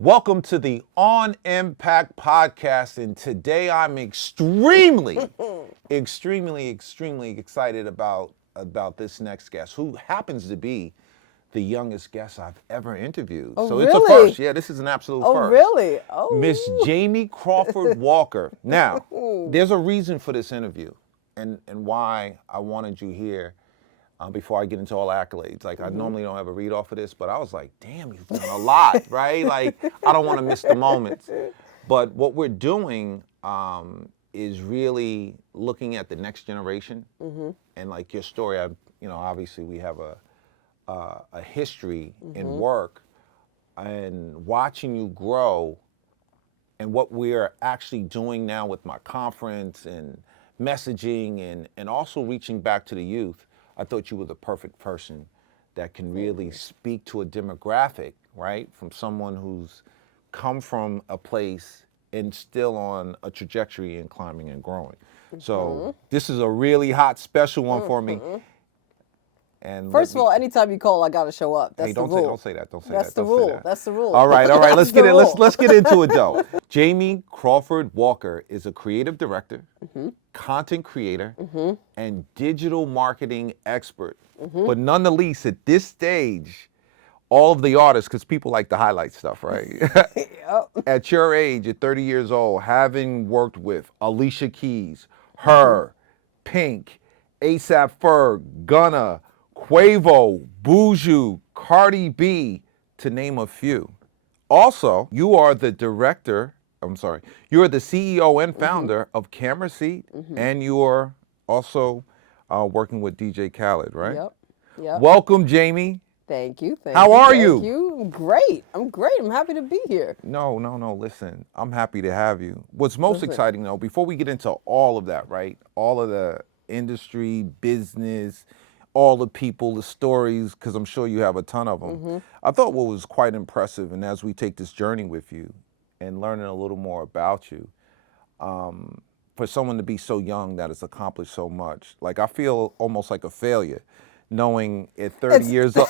Welcome to the On Impact podcast, and today I'm extremely excited about this next guest, who happens to be the youngest guest I've ever interviewed. Oh, so really? It's a first. Yeah, this is an absolute Oh, first. Really? Oh, Miss Jamie Crawford-Walker. Now, there's a reason for this interview, and why I wanted you here. Before I get into all accolades, like I normally don't have a read off of this, but I was like, damn, you've done a lot, right? Like, I don't want to miss the moments. But what we're doing is really looking at the next generation, and like your story. Obviously we have a history in work, and watching you grow, and what we're actually doing now with my conference and messaging, and also reaching back to the youth. I thought you were the perfect person that can really speak to a demographic, right? From someone who's come from a place and still on a trajectory and climbing and growing. So this is a really hot, special one for me. And first of all, anytime you call, I gotta show up. That's the rule. Don't say that. Don't say That's that. the Don't say rule. that. That's the rule. All right. Let's get it. rule. Let's get into it though. Jamie Crawford-Walker is a creative director, content creator, and digital marketing expert. But none the least, at this stage, all of the artists, because people like to highlight stuff, right? Yep. At your age, at 30 years old, having worked with Alicia Keys, Her, Pink, A$AP Ferg, Gunna, Quavo, Buju, Cardi B, to name a few. Also, you are the you're the CEO and founder of CameraSeat, and you're also working with DJ Khaled, right? Yep. Welcome, Jamie. Thank you. How are you? Thank you. I'm great. I'm happy to be here. No. Listen, I'm happy to have you. What's most exciting, though, before we get into all of that, right? All of the industry, business, all the people, the stories, because I'm sure you have a ton of them. I thought what was quite impressive, and as we take this journey with you and learning a little more about you, for someone to be so young that has accomplished so much, like I feel almost like a failure, knowing at 30 years old,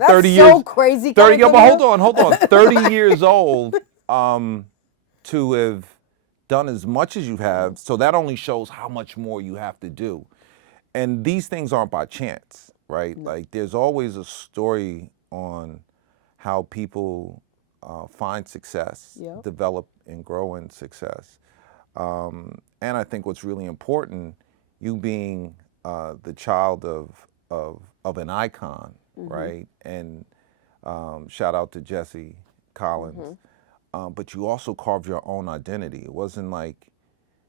at 30 years, so crazy. 30, but hold on, 30 years old, to have done as much as you have, so that only shows how much more you have to do. And these things aren't by chance, right? Like there's always a story on how people find success, develop and grow in success. And I think what's really important, you being the child of an icon, right? And shout out to Jesse Collins. But you also carved your own identity. It wasn't like,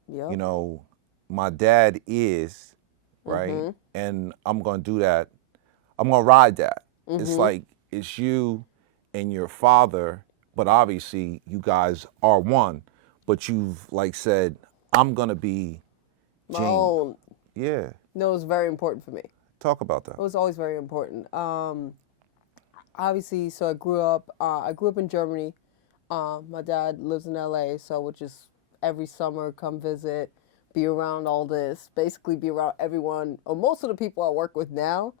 my dad is, right? And I'm going to do that. I'm going to ride that. It's like, it's you and your father, but obviously you guys are one, but you've like said, I'm going to be my own. Yeah. No, it was very important for me. Talk about that. It was always very important. Obviously, so I grew up in Germany. My dad lives in LA, so which is every summer come visit, be around all this, basically be around everyone, or most of the people I work with now,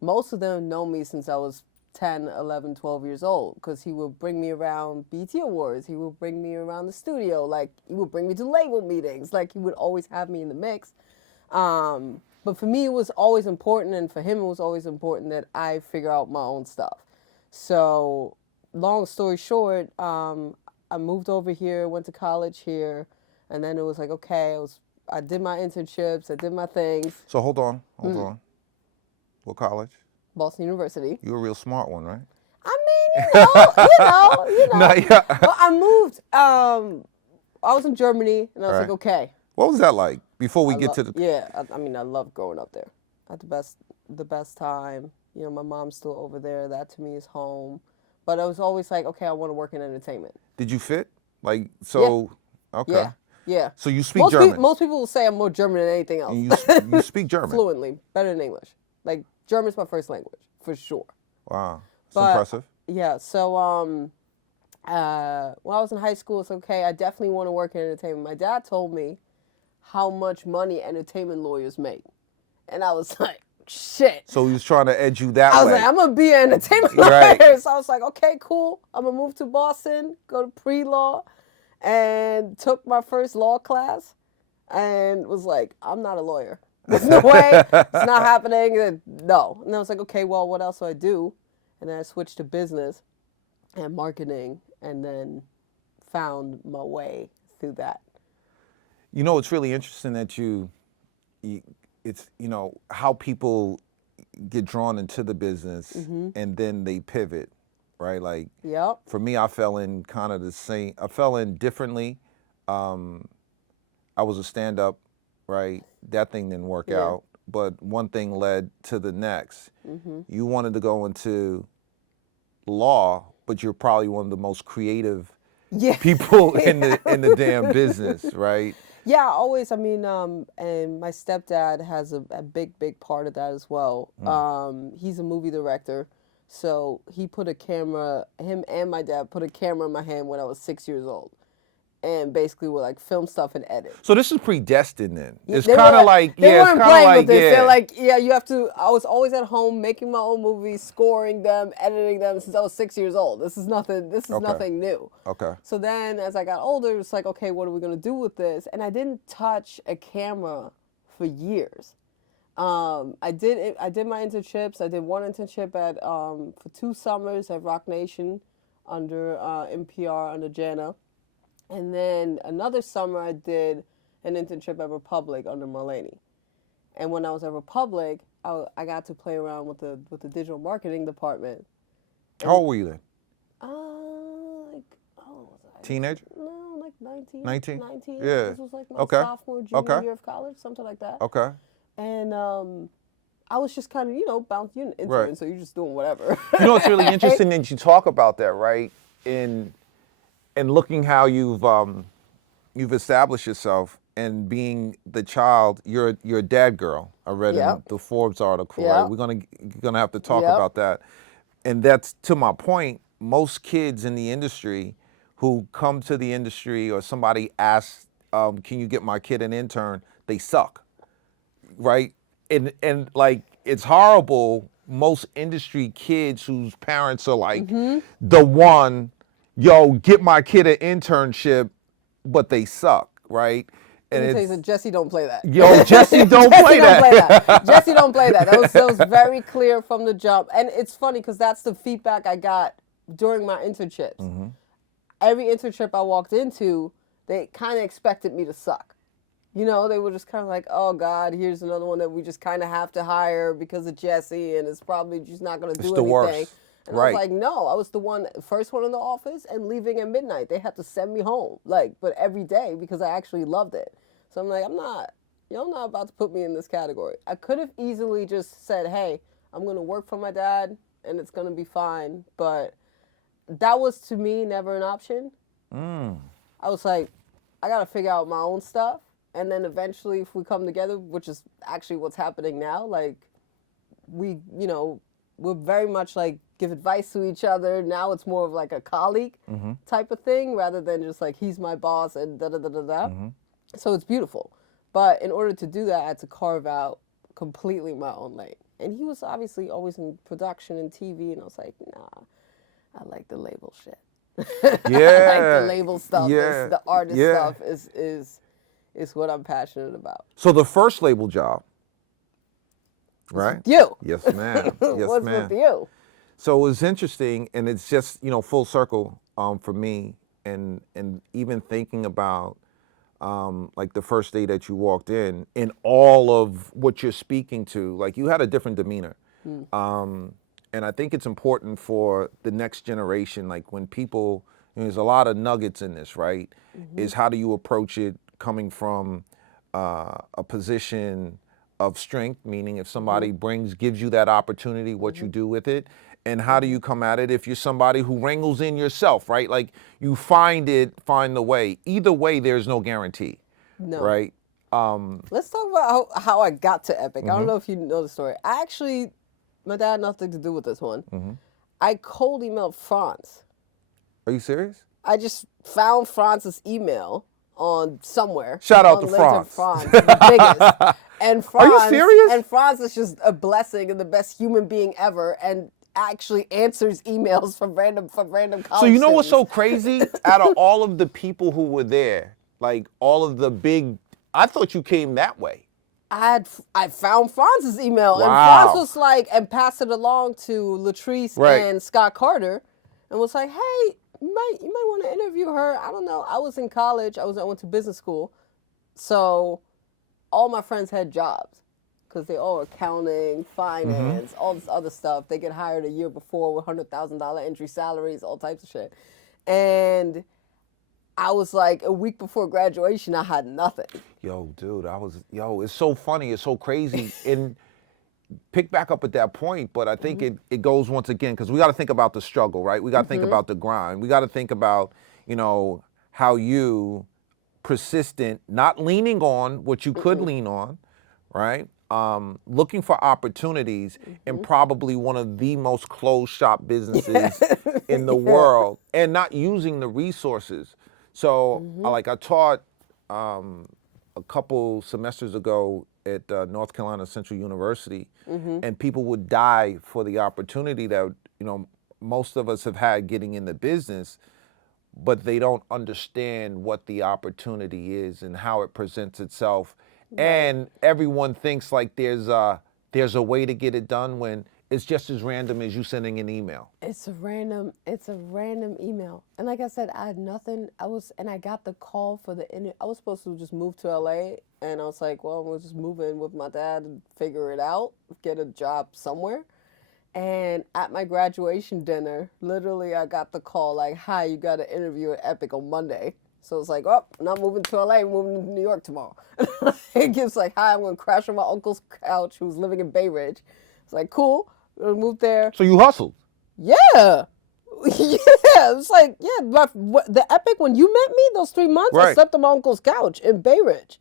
most of them know me since I was 10, 11, 12 years old, because he would bring me around BT Awards, he would bring me around the studio, like he would bring me to label meetings, like he would always have me in the mix. But for me, it was always important, and for him, it was always important that I figure out my own stuff. So, long story short, I moved over here, went to college here, and then it was like, okay, I did my internships, I did my things. So hold on. What college? Boston University. You're a real smart one, right? I mean, you know. No, yeah. Well, I moved. I was in Germany, and I was like, okay. What was that like before we get to the? Yeah, I mean, I love growing up there. I had the best time. My mom's still over there. That to me is home. But I was always like, okay, I want to work in entertainment. Did you fit? Like, so, yeah. Okay. Yeah. So you speak German? Most people will say I'm more German than anything else. And you speak German? Fluently, better than English. Like, German's my first language, for sure. Wow. It's impressive. Yeah, so when I was in high school, it's okay, I definitely want to work in entertainment. My dad told me how much money entertainment lawyers make. And I was like, shit. So he was trying to edge you that I was way. like, I'm going to be an entertainment Right. lawyer. So I was like, okay, cool. I'm going to move to Boston, go to pre-law, and took my first law class and was like, I'm not a lawyer. There's no way. It's not happening. No. And I was like, okay, well, what else do I do? And then I switched to business and marketing and then found my way through that. You know, it's really interesting that it's, you know, how people get drawn into the business and then they pivot, right? Like, Yep. for me, I fell in kind of the same, I fell in differently. I was a stand-up, right? That thing didn't work out, but one thing led to the next. You wanted to go into law, but you're probably one of the most creative people in the damn business, right? Yeah, always. I mean, and my stepdad has a big part of that as well. He's a movie director, so he put a camera, him and my dad put a camera in my hand when I was 6 years old. And basically would like film stuff and edit. So this is predestined then. It's They kind of were like, they yeah, it's weren't kind of playing like, with this. yeah. They're like, yeah, you have to. I was always at home making my own movies, scoring them, editing them since I was 6 years old. This is nothing. This is nothing new. Okay. So then, as I got older, it's like, okay, what are we gonna do with this? And I didn't touch a camera for years. I did my internships. I did one internship at for 2 summers at Rock Nation under NPR under Jana. And then another summer I did an internship at Republic under Marlene. And when I was at Republic, I got to play around with the digital marketing department. How old were you then? Was I? Teenager? No, like 19. 19? 19. Yeah. This was like my sophomore, junior year of college, something like that. Okay. And I was just kind of, you're an intern, so you're just doing whatever. You know, it's really interesting that you talk about that, right? And looking how you've established yourself and being the child, you're a dad girl. I read in the Forbes article, right? We're gonna have to talk about that. And that's to my point, most kids in the industry who come to the industry or somebody asks, can you get my kid an intern? They suck, right? And like, it's horrible. Most industry kids whose parents are like the one, yo, get my kid an internship, but they suck, right? And Let me tell you something, Jesse don't play that. Yo, Jesse don't play that. Jesse don't play that. That was very clear from the jump. And it's funny because that's the feedback I got during my internships. Every internship I walked into, they kind of expected me to suck. You know, they were just kind of like, oh, God, here's another one that we just kind of have to hire because of Jesse, and it's probably just not going to do anything. Worst. And I was like, no, I was the first one in the office and leaving at midnight. They had to send me home, but every day because I actually loved it. So I'm like, y'all not about to put me in this category. I could have easily just said, hey, I'm going to work for my dad and it's going to be fine. But that was, to me, never an option. I was like, I got to figure out my own stuff. And then eventually, if we come together, which is actually what's happening now, like, we're very much like give advice to each other. Now it's more of like a colleague type of thing rather than just like he's my boss and da-da-da-da-da. So it's beautiful. But in order to do that, I had to carve out completely my own lane. And he was obviously always in production and TV, and I was like, nah, I like the label shit. Yeah. I like the label stuff. Yeah. The artist stuff is what I'm passionate about. So the first label job, right? You. Yes, ma'am. Yes, What's ma'am. with you? So it was interesting, and it's just, full circle for me, and even thinking about like the first day that you walked in all of what you're speaking to, like you had a different demeanor. And I think it's important for the next generation, like when people, there's a lot of nuggets in this, right? Is how do you approach it coming from a position of strength, meaning if somebody gives you that opportunity, what you do with it, and how do you come at it if you're somebody who wrangles in yourself, right? Like you find the way. Either way, there's no guarantee, right? Let's talk about how I got to Epic. I don't know if you know the story. My dad had nothing to do with this one. I cold emailed Franz. Are you serious? I just found Franz's email on somewhere. Shout out on to LinkedIn. Franz. The biggest. And Are you serious? And Franz is just a blessing and the best human being ever, and actually answers emails from random college So you know what's so students. crazy? Out of all of the people who were there, like all of the big, I thought you came that way. I found Franz's email, and Wow. Franz was like, and passed it along to Latrice Right. and Scott Carter, and was like, hey, you might want to interview her. I don't know. I was in college. I went to business school, so all my friends had jobs because they all accounting, finance, all this other stuff. They get hired a year before with $100,000 entry salaries, all types of shit. And I was like, a week before graduation, I had nothing. Yo, dude, it's so funny, it's so crazy. And pick back up at that point, but I think it goes once again, because we got to think about the struggle, right? We got to think about the grind. We got to think about, how you persistent, not leaning on what you could lean on, right? Looking for opportunities in probably one of the most closed shop businesses in the world, and not using the resources. So, I taught a couple semesters ago at North Carolina Central University, and people would die for the opportunity that most of us have had getting in the business, but they don't understand what the opportunity is and how it presents itself. Right. And everyone thinks like there's a way to get it done when it's just as random as you sending an email. It's a random email. And like I said, I had nothing. I got the call for the interview. I was supposed to just move to LA, and I was like, well, we'll just move in with my dad and figure it out, get a job somewhere. And at my graduation dinner, literally I got the call like, hi, you got an interview at Epic on Monday. So it's like, oh, I'm not moving to LA, I'm moving to New York tomorrow. It gives like, hi, I'm going to crash on my uncle's couch who's living in Bay Ridge. It's like, cool, we'll move there. So you hustled? Yeah. Yeah, it's like, yeah, the Epic, when you met me, those 3 months, I slept on my uncle's couch in Bay Ridge.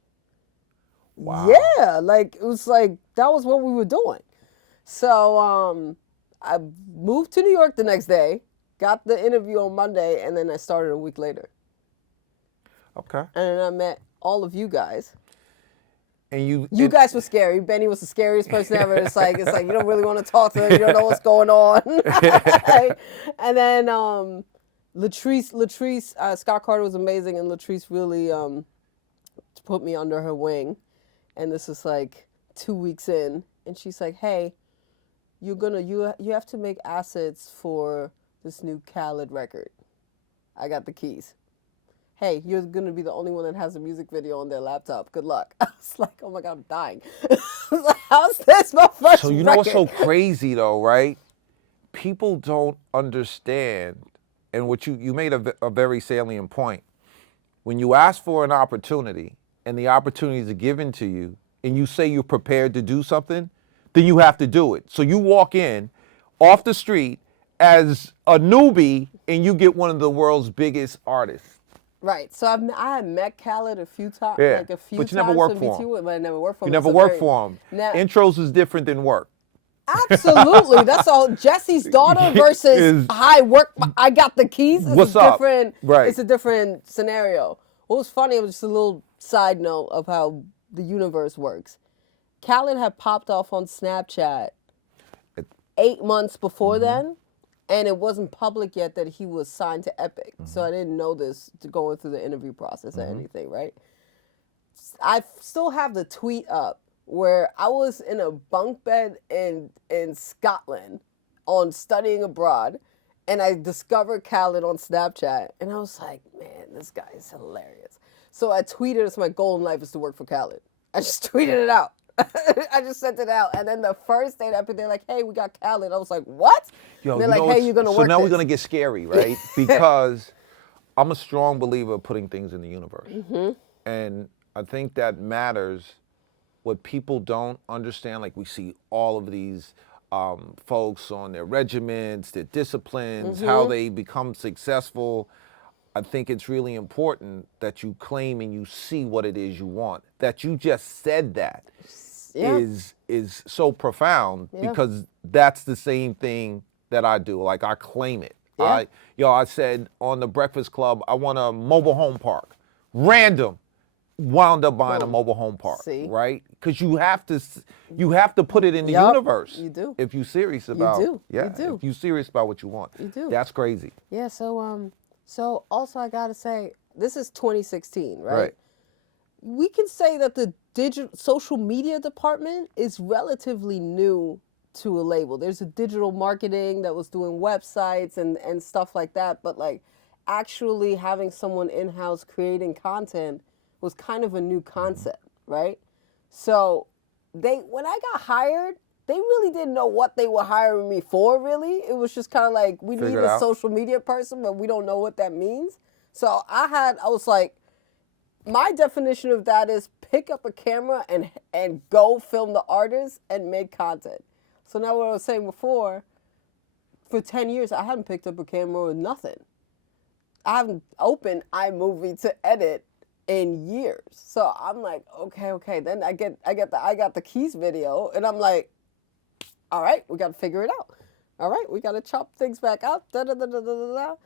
Wow. Yeah, like, it was like, that was what we were doing. So I moved to New York the next day, got the interview on Monday, and then I started a week later. Okay. And then I met all of you guys. And you guys were scary. Benny was the scariest person ever. It's like you don't really want to talk to them. You don't know what's going on. And then Latrice, Scott Carter was amazing, and Latrice really put me under her wing. And this is like 2 weeks in, and she's like, hey, you have to make assets for this new Khaled record. I got the keys. Hey, you're gonna be the only one that has a music video on their laptop. Good luck. I was like, oh my God, I'm dying. I was like, how's this my first So you know what's record? so crazy though, right? People don't understand, and what you made a very salient point. When you ask for an opportunity and the opportunities are given to you, and you say you're prepared to do something, then you have to do it. So you walk in off the street as a newbie and you get one of the world's biggest artists. Right. So I had met Khaled a few times, Yeah, like a few but you times. never worked for him. But I never worked for him. You never worked for him. Intros is different than work. Absolutely. That's all. Jesse's daughter versus I got the keys. What's up? Right. It's a different scenario. What was funny, it was just a little side note of how the universe works. Khaled had popped off on Snapchat 8 months before then, and it wasn't public yet that he was signed to Epic. So I didn't know this going through the interview process or anything, right? I still have the tweet up where I was in a bunk bed in Scotland on studying abroad, and I discovered Khaled on Snapchat, and I was like, man, this guy is hilarious. So I tweeted, it's my goal in life is to work for Khaled. I just tweeted it out. I just sent it out, and then the first day that they're like, hey, we got Khaled. I was like, what? Yo, they're like, hey, you're going to work So now this. we're going to get scary, right? Because I'm a strong believer of putting things in the universe. And I think that matters. What people don't understand, like we see all of these folks on their regiments, their disciplines, how they become successful. I think it's really important that you claim and you see what it is you want. That you just said that is so profound because that's the same thing that I do. Like I claim it. I said on the Breakfast Club, I want a mobile home park. Random. wound up buying a Boom. mobile home park, See? right? Because you have to put it in the Yup, universe. you do. If you're serious about, do, yeah, you do. if you're serious about what you want, You do. That's crazy. Yeah, so also I gotta say, this is 2016, right? Right. We can say that the digital social media department is relatively new to a label. There's a digital marketing that was doing websites and stuff like that, but like actually having someone in-house creating content was kind of a new concept, right? So when I got hired, they really didn't know what they were hiring me for, really. It was just kind of like, we need a social media person, but we don't know what that means. So I was like, my definition of that is pick up a camera and go film the artist and make content. So now what I was saying before, for 10 years, I hadn't picked up a camera or nothing. I haven't opened iMovie to edit in years. So I'm like, okay. Then I got the Keys video, and I'm like, all right, we got to figure it out. All right, we got to chop things back up. You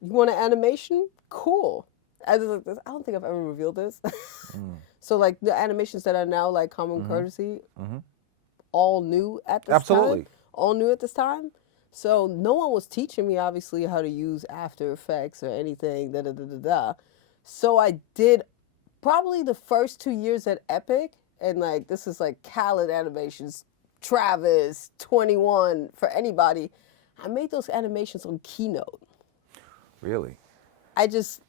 want an animation? Cool. I don't think I've ever revealed this. So like the animations that are now like common courtesy, all new at this time. All new at this time. So no one was teaching me obviously how to use After Effects or anything. So I did probably the first 2 years at Epic, and like this is like Khaled animations, Travis, 21, for anybody. I made those animations on Keynote. Really? I just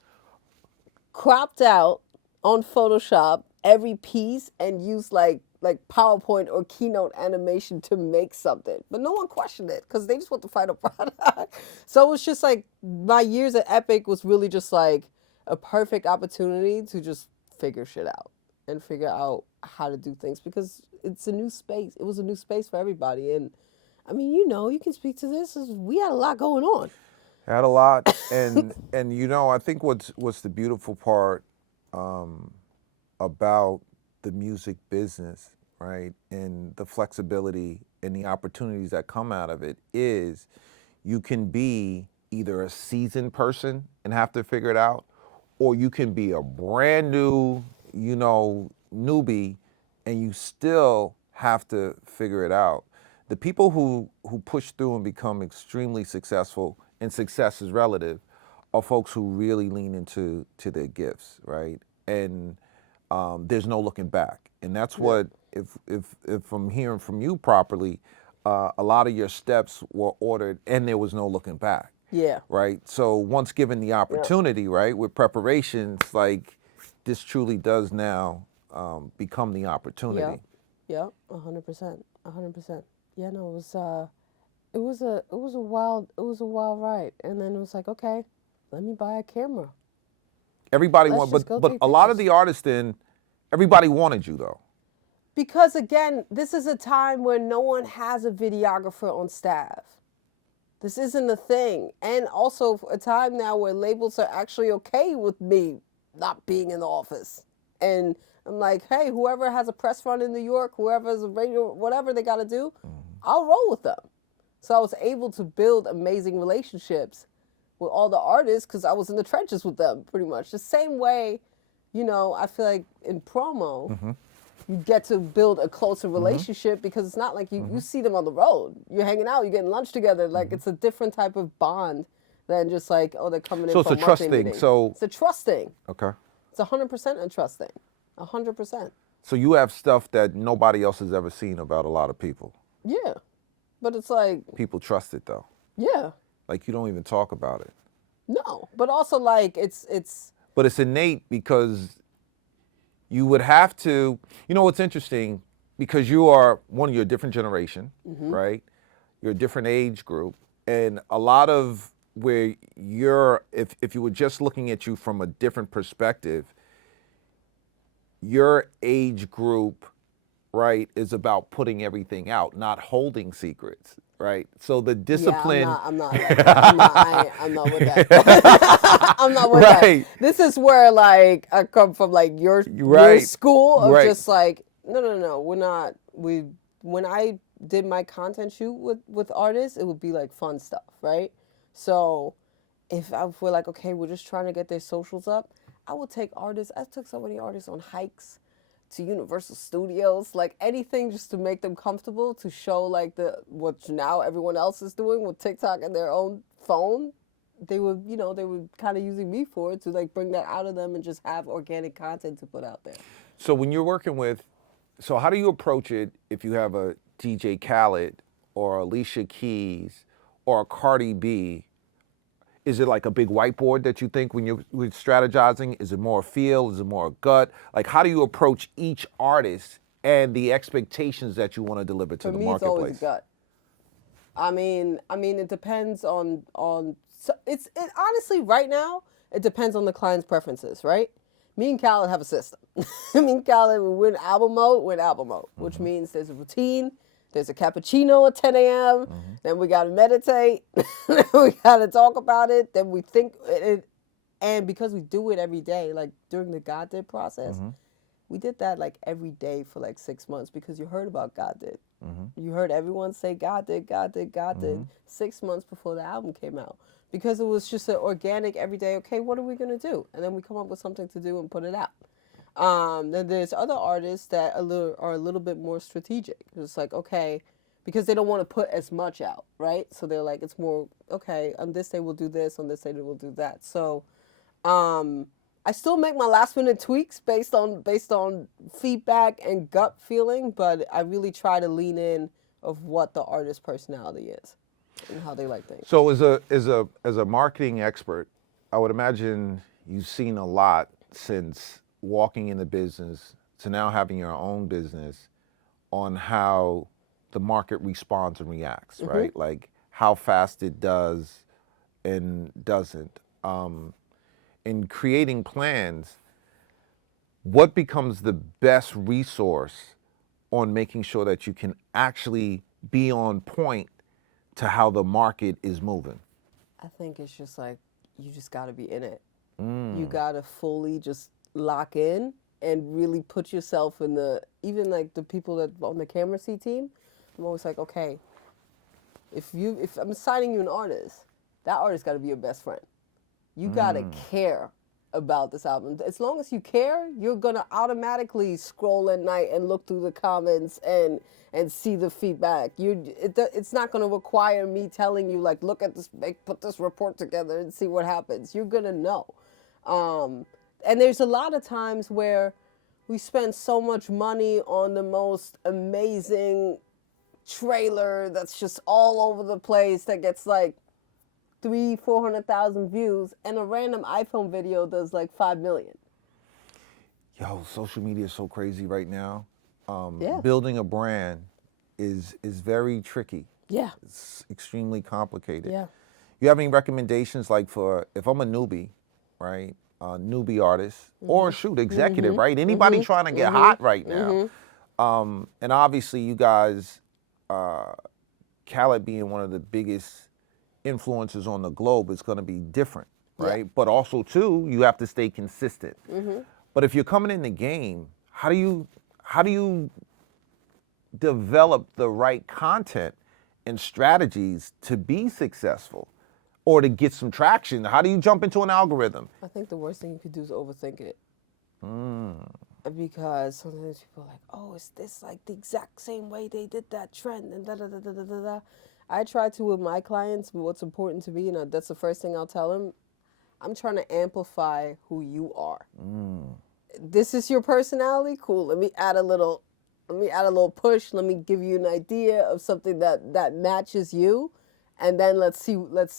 cropped out on Photoshop every piece and used like PowerPoint or Keynote animation to make something. But no one questioned it because they just want the final product. So it was just like my years at Epic was really just like a perfect opportunity to just figure shit out and figure out how to do things because it's a new space. It was a new space for everybody. And I mean, you can speak to this. We had a lot going on. Had a lot, and I think what's the beautiful part about the music business, right, and the flexibility and the opportunities that come out of it is you can be either a seasoned person and have to figure it out, or you can be a brand new, newbie, and you still have to figure it out. The people who push through and become extremely successful, and success is relative, are folks who really lean into their gifts, right? And there's no looking back. And that's what, if I'm hearing from you properly, a lot of your steps were ordered and there was no looking back. Yeah. Right? So once given the opportunity, right, with preparations, like this truly does now become the opportunity. Yeah, 100%. 100%. Yeah, no, it was a wild ride. And then it was like, okay, let me buy a camera. Everybody wanted, but a lot of the artists then, everybody wanted you though. Because again, this is a time where no one has a videographer on staff. This isn't a thing. And also a time now where labels are actually okay with me not being in the office. And I'm like, hey, whoever has a press run in New York, whoever has a radio, whatever they got to do, I'll roll with them. So I was able to build amazing relationships with all the artists because I was in the trenches with them pretty much. The same way, I feel like in promo, you get to build a closer relationship because it's not like you see them on the road. You're hanging out, you're getting lunch together. Like it's a different type of bond than just like, oh, they're coming in for a marketing meeting. So it's a trust thing. It's a trust thing. Okay. It's 100% a trust thing. 100%. So you have stuff that nobody else has ever seen about a lot of people. Yeah. But it's like... People trust it though. Yeah. Like you don't even talk about it. No. But also like it's... But it's innate because you would have to... what's interesting, because you are one of your different generation, right? You're a different age group. And a lot of where you're... If you were just looking at you from a different perspective, your age group, right, is about putting everything out, not holding secrets, right? So the discipline... Yeah, I'm not with that. I'm not with that. This is where, like, I come from, like, your school of just, like, no, we're not... When I did my content shoot with artists, it would be, like, fun stuff, right? So if we're like, okay, we're just trying to get their socials up, I would take artists. I took so many artists on hikes to Universal Studios, like anything just to make them comfortable, to show like what now everyone else is doing with TikTok and their own phone. They were, they were kind of using me for it to like bring that out of them and just have organic content to put out there. So when you're working with, so how do you approach it if you have a DJ Khaled or Alicia Keys or a Cardi B? Is it like a big whiteboard that you think when you're strategizing? Is it more feel? Is it more gut? Like, how do you approach each artist and the expectations that you want to deliver to the marketplace? For me, it's always gut. I mean, it depends on so it honestly right now it depends on the client's preferences, right? Me and Khaled have a system. Me and Khaled, we're in album mode, which means there's a routine. There's a cappuccino at 10 a.m. Then we got to meditate. Then we got to talk about it. Then we think it. And because we do it every day, like during the God Did process, we did that like every day for like 6 months because you heard about God Did. You heard everyone say God did, God did, God did 6 months before the album came out. Because it was just an organic everyday, okay, what are we going to do? And then we come up with something to do and put it out. Then there's other artists that are a little bit more strategic. It's like, okay, because they don't want to put as much out, right? So they're like, it's more, okay, on this day we'll do this, on this day we'll do that. So I still make my last minute tweaks based on feedback and gut feeling, but I really try to lean in of what the artist's personality is and how they like things. So as a marketing expert, I would imagine you've seen a lot since walking in the business to now having your own business on how the market responds and reacts, right? Like how fast it does and doesn't. In creating plans, what becomes the best resource on making sure that you can actually be on point to how the market is moving? I think it's just like, you just got to be in it. You got to fully just lock in and really put yourself in even like the people that on the CameraSeat team, I'm always like, okay, if I'm signing you an artist, that artist got to be your best friend. You got to care about this album. As long as you care, you're going to automatically scroll at night and look through the comments and see the feedback. It's not going to require me telling you, like, look at this, put this report together and see what happens. You're going to know. And there's a lot of times where we spend so much money on the most amazing trailer that's just all over the place that gets like 300,000-400,000 views, and a random iPhone video does like 5 million. Yo, social media is so crazy right now. Yeah. Building a brand is very tricky. Yeah. It's extremely complicated. Yeah. You have any recommendations, like for if I'm a newbie, right? Newbie artist or shoot executive, right? Anybody trying to get hot right now. And obviously you guys, Khaled being one of the biggest influencers on the globe, is going to be different, right? Yeah. But also too, you have to stay consistent. But if you're coming in the game, how do you develop the right content and strategies to be successful or to get some traction? How do you jump into an algorithm? I think the worst thing you could do is overthink it. Because sometimes people are like, oh, is this like the exact same way they did that trend and da-da-da-da-da-da. I try to, with my clients, what's important to me, and that's the first thing I'll tell them, I'm trying to amplify who you are. This is your personality? Cool. Let me add a little push. Let me give you an idea of something that matches you, and then let's see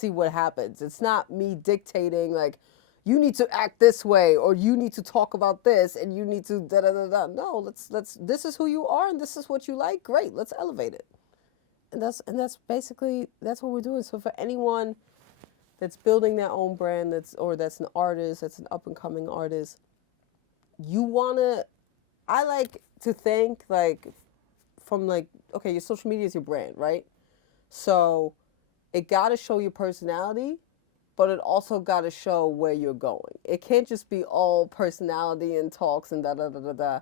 what happens. It's not me dictating like, you need to act this way, or you need to talk about this, and you need to da-da-da-da. No, this is who you are, and this is what you like. Great, let's elevate it. And that's basically, that's what we're doing. So for anyone that's building their own brand, that's an artist, that's an up-and-coming artist, I like to think like, from like, okay, your social media is your brand, right? So it got to show your personality, but it also got to show where you're going. It can't just be all personality and talks and da-da-da-da-da.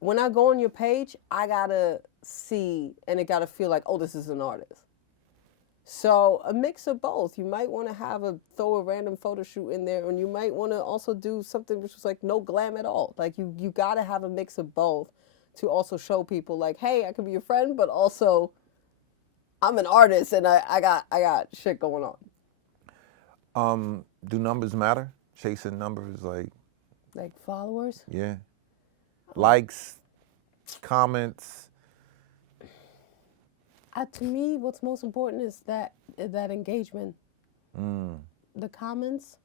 When I go on your page, I got to see, and it got to feel like, oh, this is an artist. So a mix of both. You might want to throw a random photo shoot in there, and you might want to also do something which was like no glam at all. Like you got to have a mix of both to also show people like, hey, I could be your friend, but also I'm an artist and I got shit going on. Do numbers matter? Chasing numbers, like Followers? yeah, likes, comments. To me, what's most important is that engagement, the comments,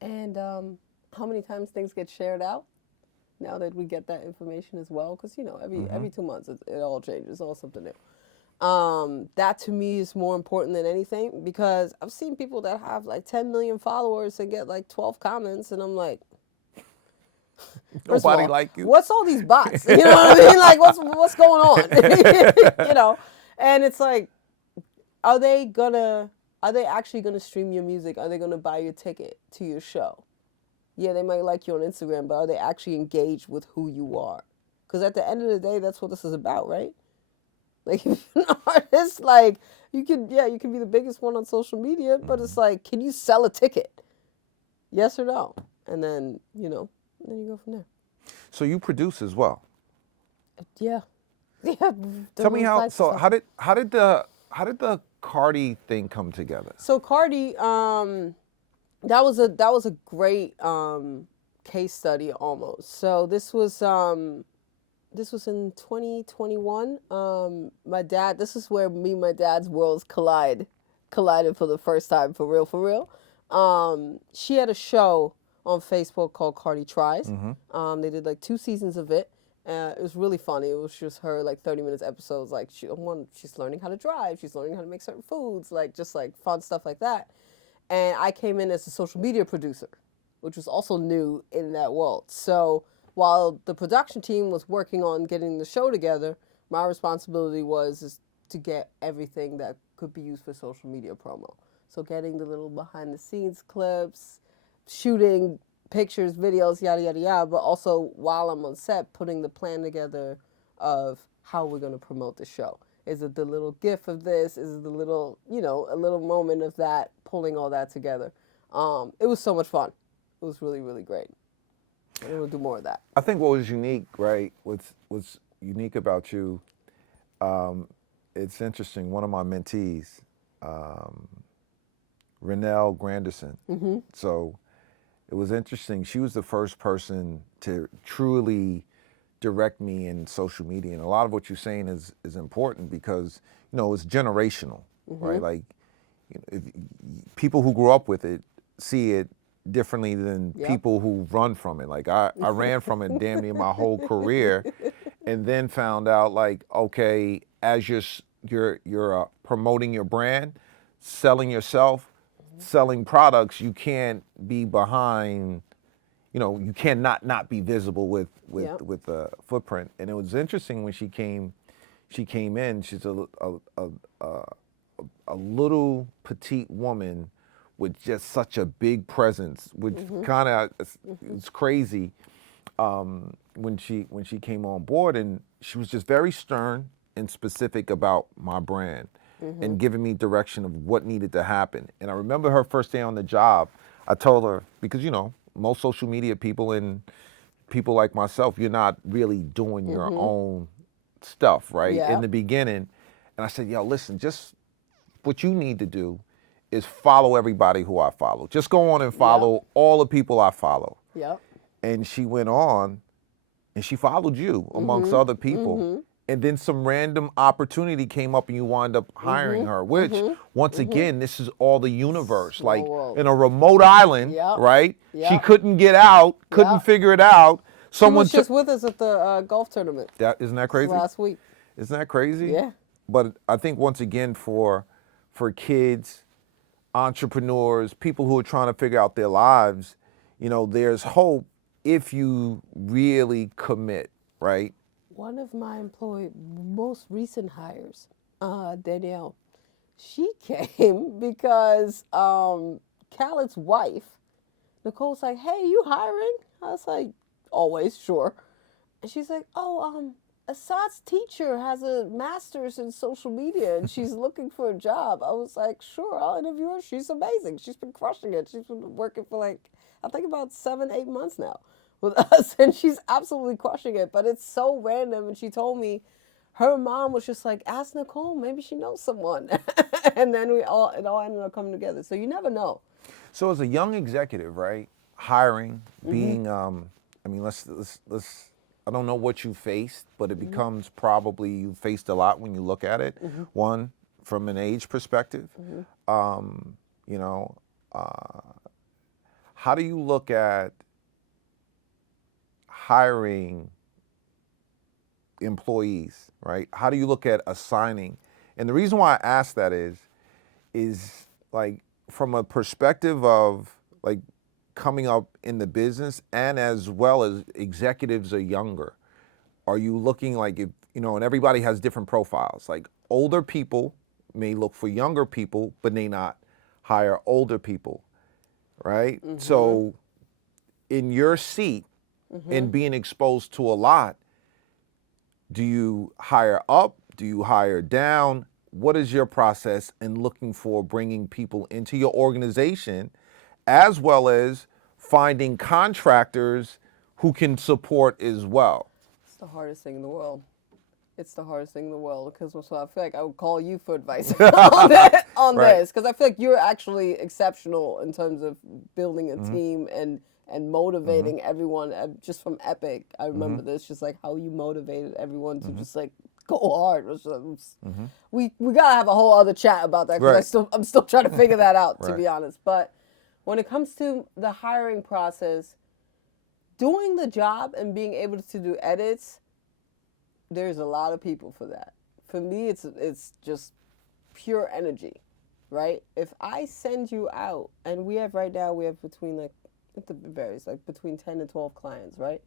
and how many times things get shared out. Now that we get that information as well, because every 2 months it all changes, it's all something new. That to me is more important than anything, because I've seen people that have like 10 million followers and get like 12 comments, and I'm like, Nobody like you. What's all these bots? You know what I mean? Like, what's going on? And it's like, are they actually gonna stream your music? Are they gonna buy your ticket to your show? Yeah, they might like you on Instagram, but are they actually engaged with who you are? Because at the end of the day, that's what this is about, right? Like, if you're an artist, like, you can be the biggest one on social media, but it's like, can you sell a ticket? Yes or no? And then, then you go from there. So you produce as well. Yeah. Tell me how did the Cardi thing come together? So Cardi, that was a great case study almost. So this was in 2021. My dad, this is where me and my dad's worlds collided for the first time, for real. She had a show on Facebook called Cardi Tries. They did like 2 seasons of it. It was really funny. It was just her like 30 minutes episodes. Like she's learning how to drive. She's learning how to make certain foods, like just like fun stuff like that. And I came in as a social media producer, which was also new in that world. So while the production team was working on getting the show together, my responsibility was to get everything that could be used for social media promo. So getting the little behind the scenes clips, shooting pictures, videos, yada, yada, yada, but also while I'm on set, putting the plan together of how we're going to promote the show. Is it the little gif of this? Is it the little, a little moment of that, pulling all that together? It was so much fun. It was really, really great. And we'll do more of that. I think what was unique, right, what's unique about you, it's interesting, one of my mentees, Renelle Granderson. So it was interesting. She was the first person to truly direct me in social media. And a lot of what you're saying is important because, it's generational, right? Like, if people who grew up with it see it differently than people who run from it. Like I ran from it damn near my whole career, and then found out like, okay, as you're promoting your brand, selling yourself, selling products, you can't be behind, you cannot not be visible with the footprint. And it was interesting when she came in. She's a little petite woman with just such a big presence, which kind of it's crazy when she came on board, and she was just very stern and specific about my brand and giving me direction of what needed to happen. And I remember her first day on the job, I told her, because most social media people and people like myself, you're not really doing your own stuff, right? In the beginning. And I said, yo, listen, just what you need to do is follow everybody who I follow. Just go on and follow all the people I follow. And she went on and she followed you amongst other people. And then some random opportunity came up and you wind up hiring her, which once again, this is all the universe. Small like world. In a remote island, right? She couldn't get out, couldn't figure it out. Someone she was just with us at the golf tournament. Isn't that crazy? Last week. Isn't that crazy? Yeah. But I think once again for kids, entrepreneurs, people who are trying to figure out their lives, there's hope if you really commit, right? One of my most recent hires, Danielle, she came because Khaled's wife, Nicole's like, hey, you hiring? I was like, always, sure. And she's like, oh, Assad's teacher has a master's in social media and she's looking for a job. I was like, sure, I'll interview her. She's amazing. She's been crushing it. She's been working for like, I think about 7-8 months now with us, and she's absolutely crushing it. But it's so random. And she told me her mom was just like, ask Nicole, maybe she knows someone. And then it all ended up coming together. So you never know. So as a young executive, right, hiring, being, I mean, let's, I don't know what you faced, but it becomes probably you faced a lot when you look at it. One, from an age perspective, you know, how do you look at hiring employees, right? How do you look at assigning? And the reason why I ask that is like from a perspective of like coming up in the business, and as well as executives are younger, are you looking like, if you know, and everybody has different profiles, like older people may look for younger people but may not hire older people, right? So in your seat and being exposed to a lot, do you hire up? Do you hire down? What is your process in looking for bringing people into your organization, as well as finding contractors who can support as well? It's the hardest thing in the world. It's the hardest thing in the world, because so I feel like I would call you for advice on Right. this, because I feel like you're actually exceptional in terms of building a team and motivating everyone. Just from Epic, I remember this, just like how you motivated everyone to just like go hard. We gotta have a whole other chat about that, because Right. I'm still trying to figure that out, to Right. be honest. But when it comes to the hiring process, doing the job and being able to do edits, there's a lot of people for that. For me, it's just pure energy, right? If I send you out, and we have between like, it varies, like between 10 and 12 clients, right?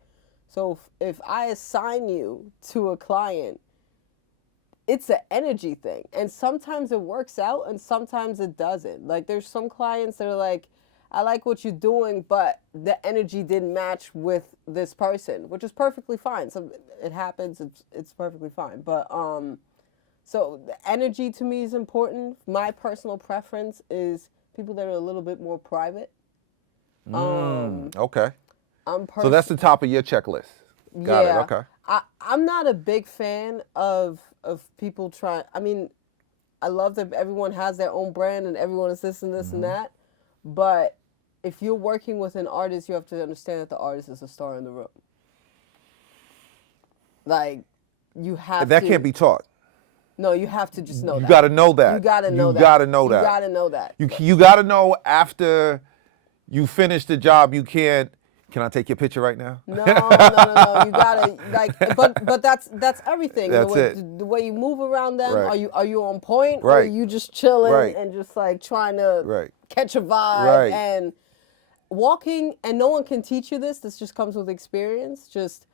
So if I assign you to a client, it's an energy thing. And sometimes it works out and sometimes it doesn't. Like there's some clients that are like, I like what you're doing, but the energy didn't match with this person, which is perfectly fine. So it happens, it's perfectly fine. But so the energy to me is important. My personal preference is people that are a little bit more private. Okay. I'm So that's the top of your checklist. Got it. Okay. I'm not a big fan of people trying. I mean, I love that everyone has their own brand and everyone is this and this and that. But if you're working with an artist, you have to understand that the artist is a star in the room. Like, you have That to. can't be taught. No, you have to just know that. You got to know that. You got to know that. You got to know that. You got to know that. You got to know after you finish the job, you can't. Can I take your picture right now? No. You gotta but that's everything. That's The way you move around them. Right. Are you on point? Or are Right. you just chilling Right. and just like trying to Right. catch a vibe? Right. And walking, and no one can teach you this. This just comes with experience. Just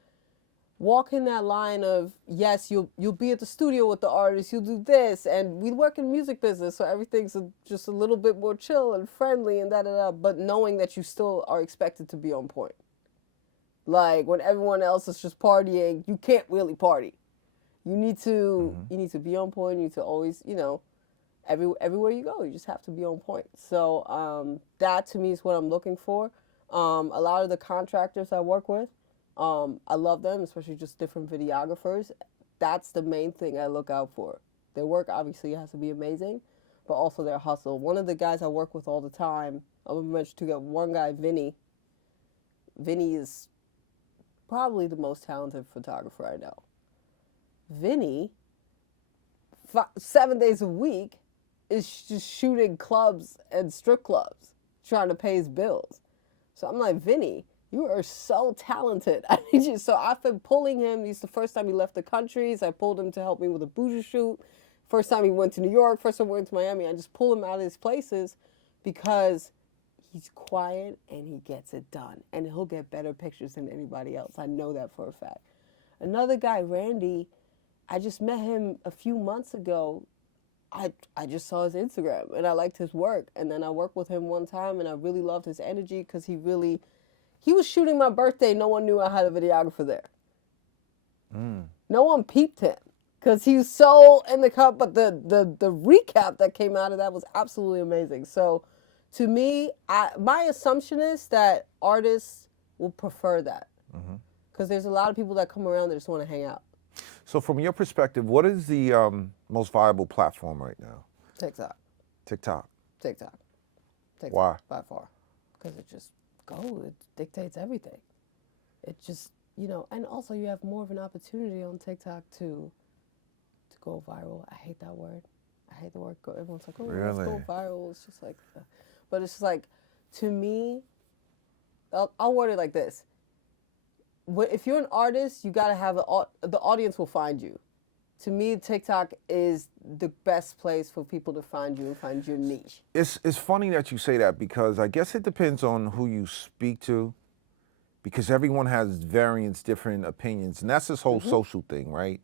walking that line of, yes, you'll be at the studio with the artist, you'll do this, and we work in the music business, so everything's just a little bit more chill and friendly and da-da-da, but knowing that you still are expected to be on point. Like, when everyone else is just partying, you can't really party. You need to be on point. You need to always, everywhere you go, you just have to be on point. So that to me is what I'm looking for. A lot of the contractors I work with, I love them, especially just different videographers. That's the main thing I look out for. Their work obviously has to be amazing, but also their hustle. One of the guys I work with all the time, I'm going to mention two guys. One guy, Vinny. Vinny is probably the most talented photographer I know. Vinny, 7 days a week, is just shooting clubs and strip clubs, trying to pay his bills. So I'm like, Vinny, you are so talented. I need you. So I've been pulling him. This is the first time he left the country. So I pulled him to help me with a Buju shoot. First time he went to New York. First time he went to Miami. I just pull him out of his places because he's quiet and he gets it done. And he'll get better pictures than anybody else. I know that for a fact. Another guy, Randy, I just met him a few months ago. I just saw his Instagram and I liked his work. And then I worked with him one time and I really loved his energy because he was shooting my birthday. No one knew I had a videographer there. no one peeped him because he was so in the cup. But the recap that came out of that was absolutely amazing. So to me, my assumption is that artists will prefer that because there's a lot of people that come around that just want to hang out. So from your perspective, what is the most viable platform right now? TikTok. TikTok. TikTok. Why? By far. Because it just it dictates everything. It just, and also you have more of an opportunity on TikTok to go viral. I hate that word. I hate the word go. Everyone's like, oh, let's go viral. It's just like, but it's just like, to me, I'll word it like this. If you're an artist, you got to have the audience will find you. To me, TikTok is the best place for people to find you and find your niche. It's funny that you say that because I guess it depends on who you speak to, because everyone has different opinions, and that's this whole social thing, right?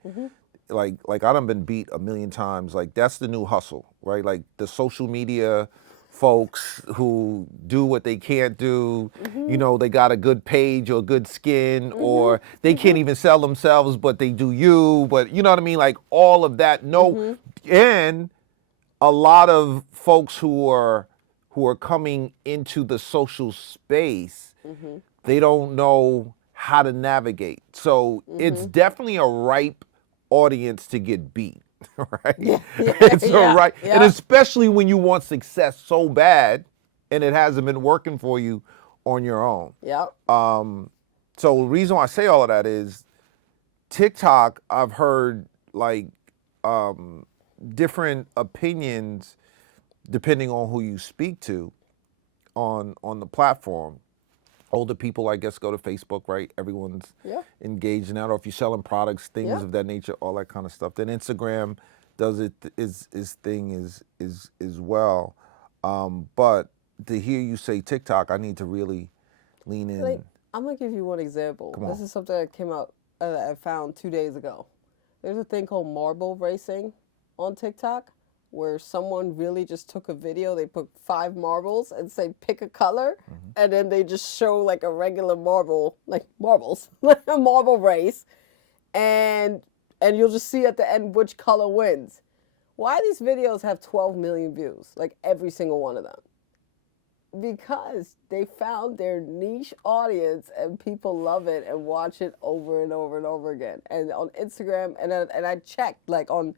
Like I done been beat a million times. Like that's the new hustle, right? Like the social media folks who do what they can't do, they got a good page or good skin, or they can't even sell themselves, but they do you, but you know what I mean? Like all of that. And a lot of folks who are coming into the social space, they don't know how to navigate. So it's definitely a ripe audience to get beat. Right? It's right. And especially when you want success so bad and it hasn't been working for you on your own. So the reason why I say all of that is TikTok, I've heard like different opinions depending on who you speak to on the platform. Older people, I guess, go to Facebook, right? Everyone's engaged in that. Or if you're selling products, things of that nature, all that kind of stuff. Then Instagram does its thing as well. But to hear you say TikTok, I need to really lean in. Like, I'm gonna give you one example. This is something that came out I found 2 days ago. There's a thing called marble racing on TikTok, where someone really just took a video, they put 5 marbles and say pick a color, and then they just show like a regular marble, like marbles, a marble race, and you'll just see at the end which color wins. Why these videos have 12 million views, like every single one of them? Because they found their niche audience and people love it and watch it over and over and over again. And on Instagram, and I checked, like on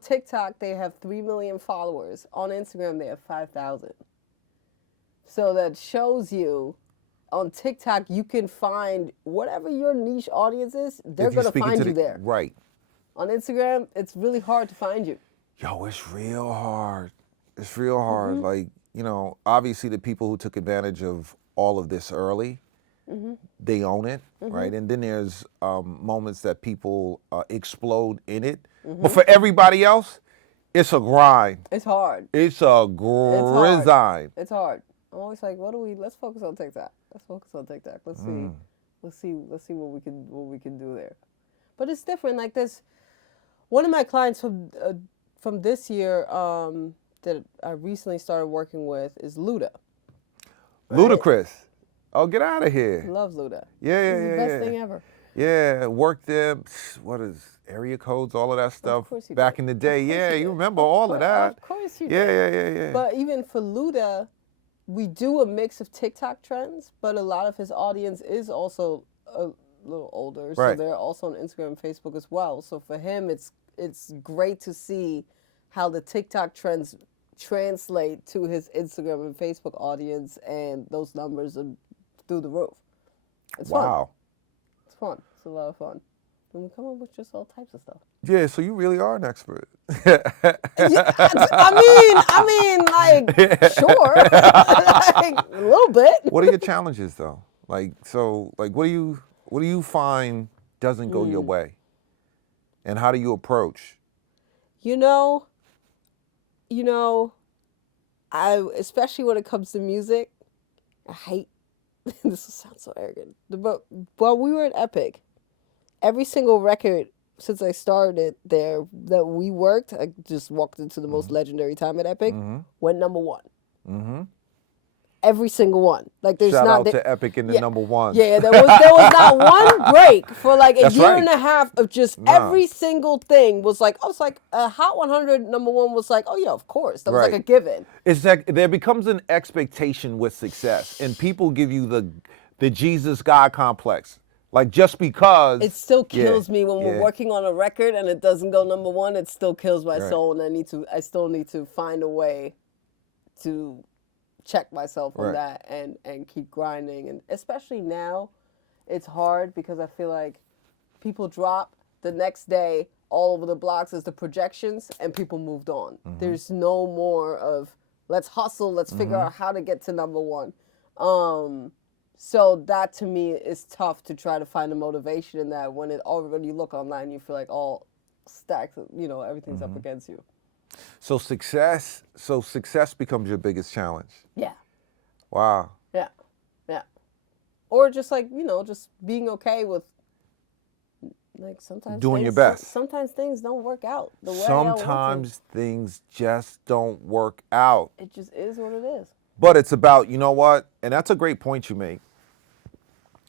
TikTok, they have 3 million followers. On Instagram, they have 5,000. So that shows you, on TikTok, you can find whatever your niche audience is, they're going to find you there. Right. On Instagram, it's really hard to find you. Yo, it's real hard. It's real hard. Like, obviously the people who took advantage of all of this early, they own it, right? And then there's moments that people explode in it. But for everybody else, it's a grind. It's hard. It's a grind. It's hard. I'm always like, let's focus on TikTok. Let's focus on TikTok. Let's see what we can do there. But it's different. Like this, one of my clients from this year that I recently started working with is Luda. Right? Ludacris. Oh, get out of here. Love Luda. Yeah. He's the best thing ever. Yeah, worked them. What is area codes, all of that stuff back in the day. Yeah, you remember all of that. Of course you did. Yeah. But even for Luda, we do a mix of TikTok trends, but a lot of his audience is also a little older. So they're also on Instagram and Facebook as well. So for him, it's great to see how the TikTok trends translate to his Instagram and Facebook audience, and those numbers are through the roof. It's fun. It's fun. It's a lot of fun. And we come up with just all types of stuff. Yeah, so you really are an expert. I mean, like, sure. Like, a little bit. What are your challenges though? Like, what do you find doesn't go your way? And how do you approach? Especially when it comes to music, I hate, this sounds so arrogant, but while we were at Epic, every single record since I started there that we worked, I just walked into the most legendary time at Epic, went number 1. every single one. Like there's Shout not out to Epic in the number one. Yeah, there was not one break for like a That's year right. and a half of just every single thing was like, oh, it's like a Hot 100 number one was like, oh yeah, of course. That was like a given. It's like there becomes an expectation with success, and people give you the Jesus God complex. Like just because it still kills me when we're working on a record and it doesn't go number one, it still kills my soul, and I still need to find a way to check myself on that and keep grinding. And especially now, it's hard because I feel like people drop the next day all over the blocks as the projections and people moved on. There's no more of let's hustle, let's figure out how to get to number one. So that to me is tough to try to find the motivation in that when it already you look online, you feel like all stacks, everything's up against you. So success becomes your biggest challenge. Yeah. Wow. Yeah. Yeah. Or just like, just being okay with like sometimes doing your best. Sometimes things don't work out the way Sometimes things just don't work out. It just is what it is. But it's about, you know what? And that's a great point you make.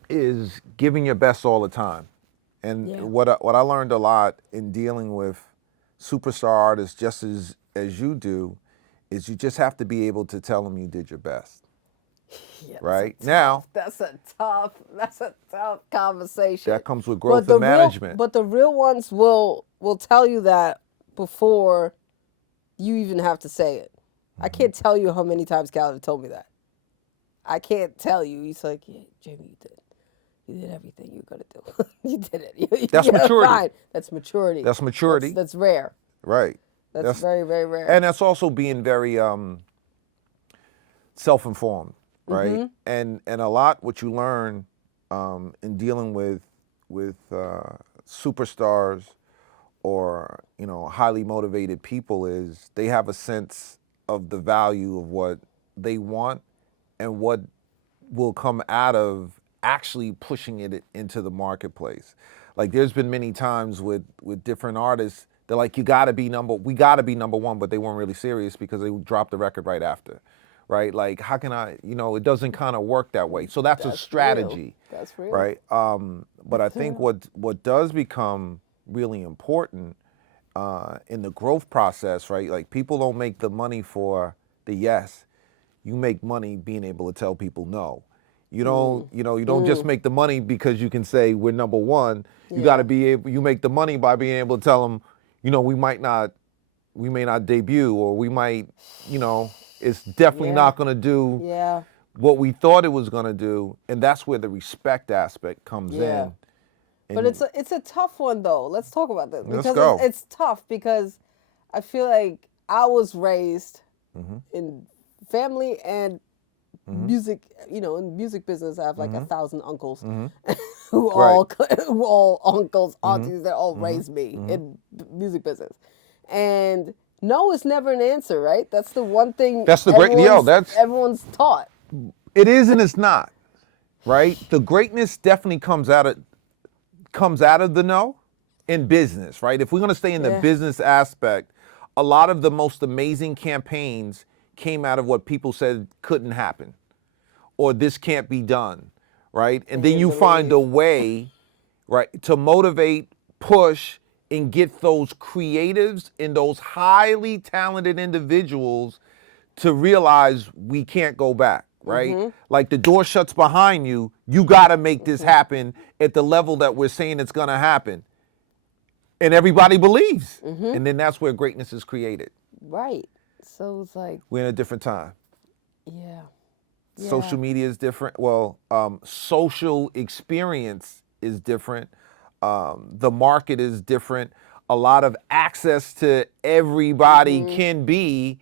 Is giving your best all the time. And what I learned a lot in dealing with superstar artists just as you do is you just have to be able to tell them you did your best. Yeah, right? That's a tough conversation. That comes with growth and management. But the real ones will tell you that before you even have to say it. I can't tell you how many times Khaled told me that. I can't tell you. He's like, yeah, Jamie, you did. You did everything you were going to do. You did it. That's maturity. Fine. That's maturity. That's maturity. That's rare. Right. That's very, very rare. And that's also being very self-informed, right? And a lot what you learn in dealing with superstars or, highly motivated people is they have a sense of the value of what they want and what will come out of actually pushing it into the marketplace. Like there's been many times with different artists, they're like, we gotta be number one, but they weren't really serious because they dropped the record right after, right? Like how can I, it doesn't kind of work that way. So that's a strategy. Real. That's real. Right? But I think what does become really important in the growth process, right? Like people don't make the money for the yes. You make money being able to tell people no. You don't, you don't just make the money because you can say we're number one. You got to be able. You make the money by being able to tell them, we may not debut, or we might, it's definitely not going to do what we thought it was going to do, and that's where the respect aspect comes in. But it's a tough one though. Let's talk about this because Let's go. It's tough because I feel like I was raised in family and music, in music business, I have like 1,000 uncles who all uncles, aunties, they all raised me in music business. And no is never an answer, right? That's the one thing. That's the everyone's taught. It is and it's not, right? The greatness definitely comes out of the no in business, right? If we're gonna stay in the business aspect, a lot of the most amazing campaigns came out of what people said couldn't happen or this can't be done, right? And then you find a way, right, to motivate, push, and get those creatives and those highly talented individuals to realize we can't go back, right? Like the door shuts behind you, you gotta make this happen at the level that we're saying it's gonna happen. And everybody believes. And then that's where greatness is created. Right. So it's like we're in a different time. Yeah. Social media is different. Well, social experience is different. The market is different. A lot of access to everybody can be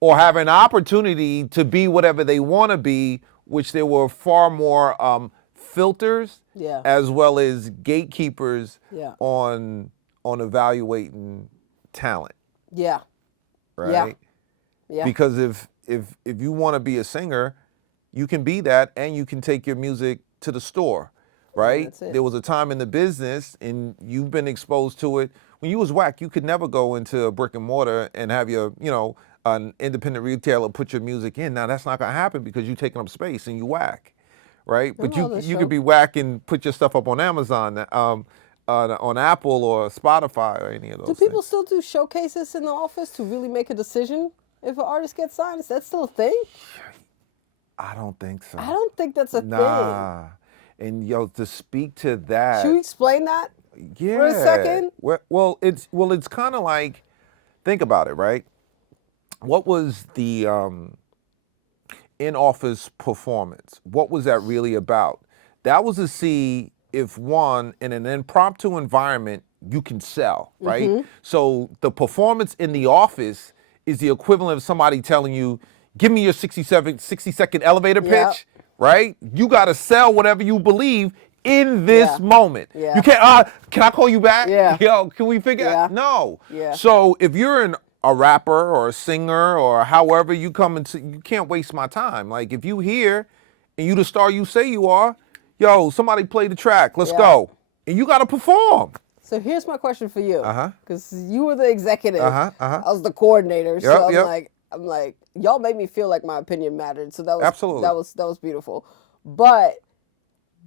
or have an opportunity to be whatever they want to be, which there were far more filters as well as gatekeepers on evaluating talent. Yeah. Right? Yeah. Because if you want to be a singer, you can be that and you can take your music to the store, right? There was a time in the business and you've been exposed to it. When you was whack, you could never go into a brick and mortar and have your, an independent retailer put your music in. Now that's not gonna happen because you're taking up space and you whack, right? But No, you that's you true. could be whack and put your stuff up on Amazon, on Apple or Spotify or any of Do those people things. still do showcases in the office to really make a decision if an artist gets signed? Is that still a thing? I don't think so. I don't think that's a thing. Nah. And yo, to speak to that, Should we explain that yeah. for a second? It's kind of like, think about it, right? What was the in-office performance? What was that really about? That was to see if one, in an impromptu environment, you can sell, right? So the performance in the office is the equivalent of somebody telling you, give me your 60-second elevator pitch, Yep. right? You got to sell whatever you believe in this Yeah. moment. Yeah. You can't, can I call you back? Yeah. Yo, can we figure Yeah. out? No. Yeah. So if you're a rapper or a singer or however you come into, you can't waste my time. Like if you here and you the star you say you are, yo, somebody play the track, let's Yeah. go. And you got to perform. So here's my question for you. Uh-huh. Because you were the executive. Uh-huh. I was the coordinator. So Yep. I'm like, y'all made me feel like my opinion mattered. So that was Absolutely. that was beautiful. But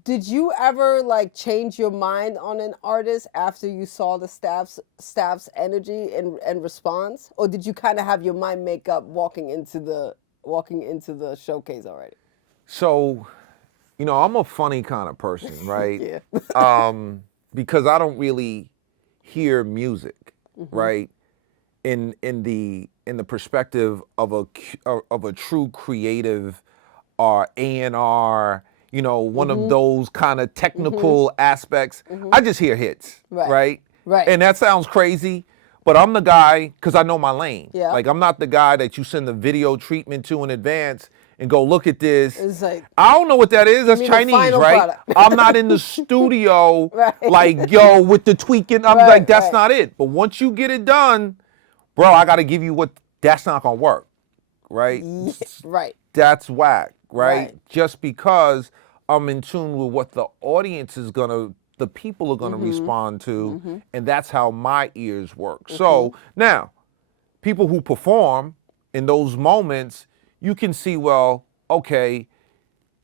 did you ever like change your mind on an artist after you saw the staff's energy and response, or did you kind of have your mind make up walking into the showcase already? So, I'm a funny kind of person, right? Yeah. Because I don't really hear music, Mm-hmm. right? In the perspective of a true creative or A&R, one Mm-hmm. of those kind of technical aspects. I just hear hits, Right. Right. And that sounds crazy, but I'm the guy, because I know my lane. Yeah. Like, I'm not the guy that you send the video treatment to in advance and go, look at this. It's like, I don't know what that is. That's mean the Chinese, final right? product. I'm not in the studio, Right. like, yo, with the tweaking. I'm Right, like, that's right. not it. But once you get it done, bro, I got to give you what, that's not going to work, right? right. That's whack, right? Right. Just because I'm in tune with what the audience is the people are gonna respond to, and that's how my ears work. So now, people who perform in those moments, you can see, well, okay,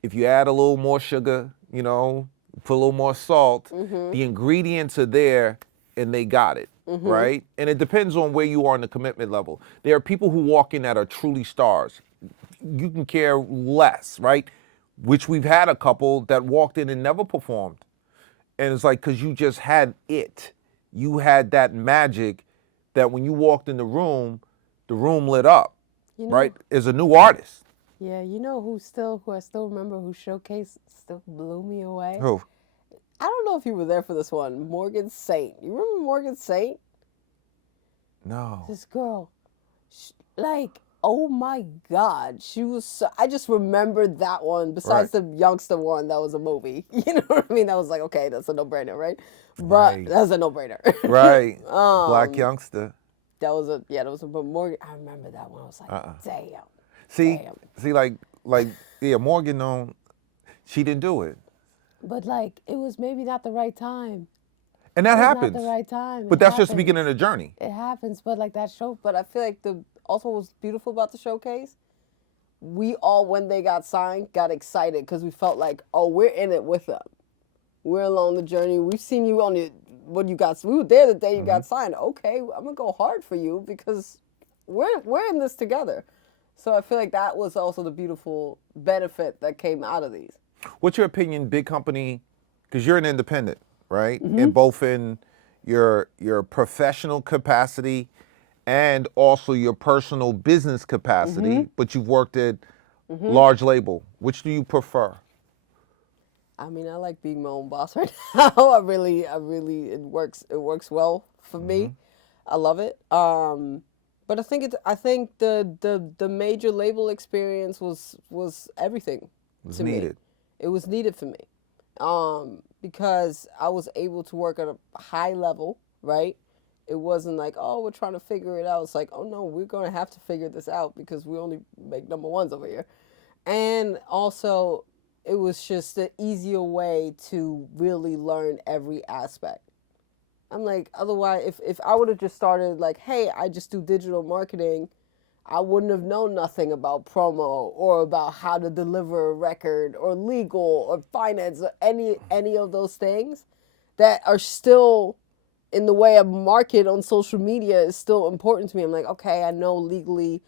if you add a little more sugar, put a little more salt, the ingredients are there and they got it, right? And it depends on where you are in the commitment level. There are people who walk in that are truly stars. You can care less, right? Which we've had a couple that walked in and never performed. And it's like, because you just had it. You had that magic that when you walked in the room lit up, right? As a new artist. Yeah, you know who I still remember who showcase still blew me away? Who? I don't know if you were there for this one. Morgan Saint. You remember Morgan Saint? No. This girl, oh my God, she was so, I just remembered that one, besides the youngster one that was a movie. You know what I mean? I was like, okay, that's a no-brainer, right? But Right. that's a no-brainer. Right. Black youngster. That was but Morgan, I remember that one. I was like, damn. See, yeah, Morgan, she didn't do it. But it was maybe not the right time. And that It's happens. not the right time. But It that's just the happens. beginning of the journey. It happens, but that show. But I feel like also what was beautiful about the showcase, we all, when they got signed, got excited because we felt like, oh, we're in it with them. We're along the journey. We've seen you on we were there the day you got signed. Okay, I'm gonna go hard for you because we're in this together. So I feel like that was also the beautiful benefit that came out of these. What's your opinion, big company? Because you're an independent, right? And both in your professional capacity and also your personal business capacity, but you've worked at large label. Which do you prefer? I mean, I like being my own boss right now. I really, it works well for me. I love it. But I think the major label experience was everything to me. Needed. It was needed for me. Because I was able to work at a high level, right? It wasn't like, oh, we're trying to figure it out. It's like, oh no, we're gonna have to figure this out because we only make number ones over here. And also, it was just an easier way to really learn every aspect. I'm like, otherwise, if I would have just started like, hey, I just do digital marketing, I wouldn't have known nothing about promo or about how to deliver a record or legal or finance or any of those things that are still in the way I market on social media is still important to me. I'm like, okay, I know legally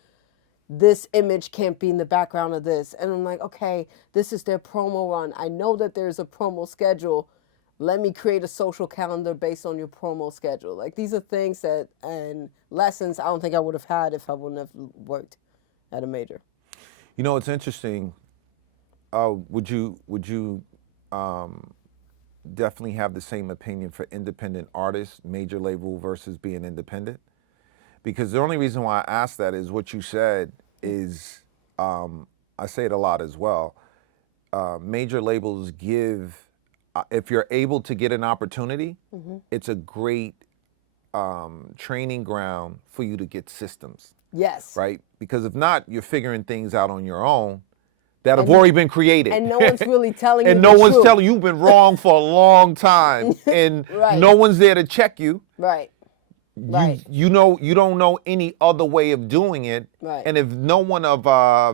this image can't be in the background of this. And I'm like, okay, this is their promo run. I know that there's a promo schedule. Let me create a social calendar based on your promo schedule. Like, these are things that, and lessons I don't think I would have had if I wouldn't have worked at a major. You know, it's interesting. Would you definitely have the same opinion for independent artists, major label versus being independent? Because the only reason why I asked that is what you said is, I say it a lot as well. Major labels give, if you're able to get an opportunity, it's a great training ground for you to get systems. Yes. Right? Because if not, you're figuring things out on your own that have already been created. And no one's really telling you and the no one's truth. telling you you've been wrong for a long time. And Right. no one's there to check you. Right. Right. You know, you don't know any other way of doing it. Right. And if no one of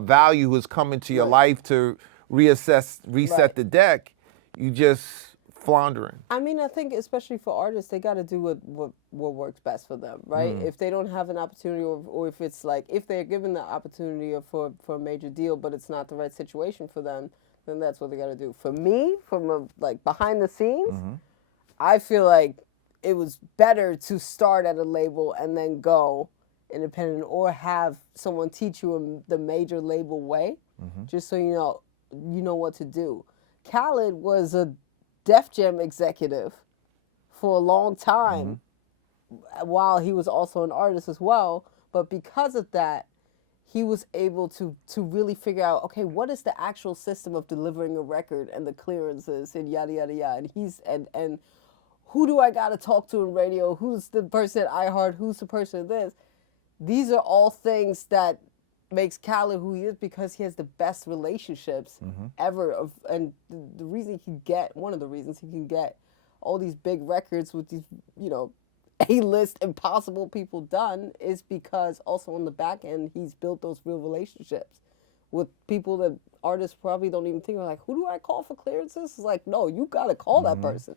value has come into your life to reset the deck, you just floundering. I mean, I think especially for artists, they got to do what works best for them, right? If they don't have an opportunity, or if it's like, if they're given the opportunity for a major deal, but it's not the right situation for them, then that's what they got to do. For me, from a, like, behind the scenes, I feel like it was better to start at a label and then go independent, or have someone teach you the major label way, just so you know what to do. Khaled was a Def Jam executive for a long time, while he was also an artist as well. But because of that, he was able to really figure out, okay, what is the actual system of delivering a record and the clearances and yada yada yada. And and who do I gotta talk to in radio? Who's the person at iHeart? Who's the person this? These are all things that makes Khaled who he is, because he has the best relationships ever. And the reason he can get, one of the reasons he can get all these big records with these, A-list impossible people done, is because also on the back end, he's built those real relationships with people that artists probably don't even think of. Like, who do I call for clearances? It's like, no, you got to call that person.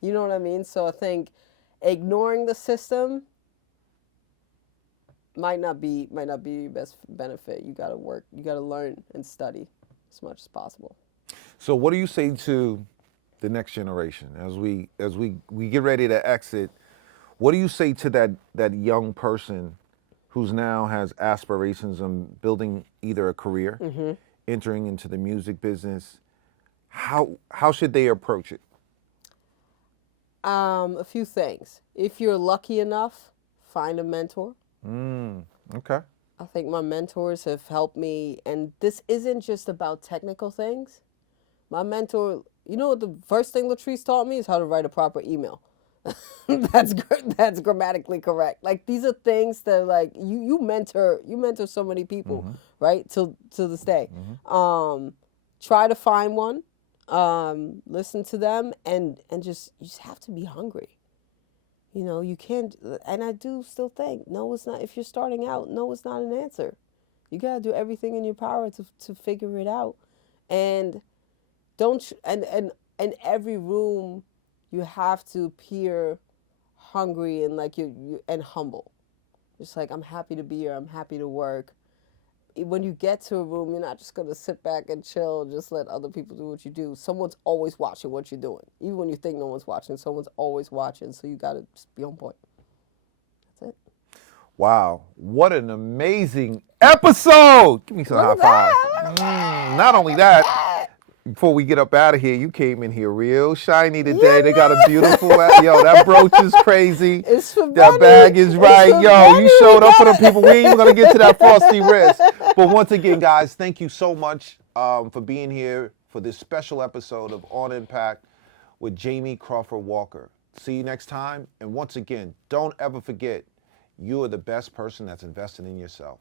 You know what I mean? So I think ignoring the system might not be your best benefit. You got to work. You got to learn and study as much as possible. So what do you say to the next generation as we get ready to exit? What do you say to that young person who's now has aspirations on building either a career, entering into the music business? How should they approach it? A few things. If you're lucky enough, find a mentor. Okay. I think my mentors have helped me, and this isn't just about technical things. My mentor, what the first thing Latrice taught me is how to write a proper email. That's grammatically correct. Like, these are things that, like, you mentor so many people, right? Till this day. Try to find one, listen to them, and you just have to be hungry. You can't, and I do still think, no, it's not. If you're starting out, no, it's not an answer. You gotta do everything in your power to figure it out, and don't. And in every room, you have to appear hungry and like you and humble. Just like, I'm happy to be here. I'm happy to work. When you get to a room, you're not just going to sit back and chill and just let other people do what you do. Someone's always watching what you're doing. Even when you think no one's watching, someone's always watching. So you got to just be on point. That's it. Wow. What an amazing episode. Give me some high fives. Not only that, before we get up out of here, you came in here real shiny today. Yeah, they got a beautiful, that brooch is crazy. It's for that money. Bag is right. You showed up for the people. We ain't even going to get to that frosty wrist. But once again, guys, thank you so much for being here for this special episode of On Impact with Jamie Crawford-Walker. See you next time. And once again, don't ever forget, you are the best person that's invested in yourself.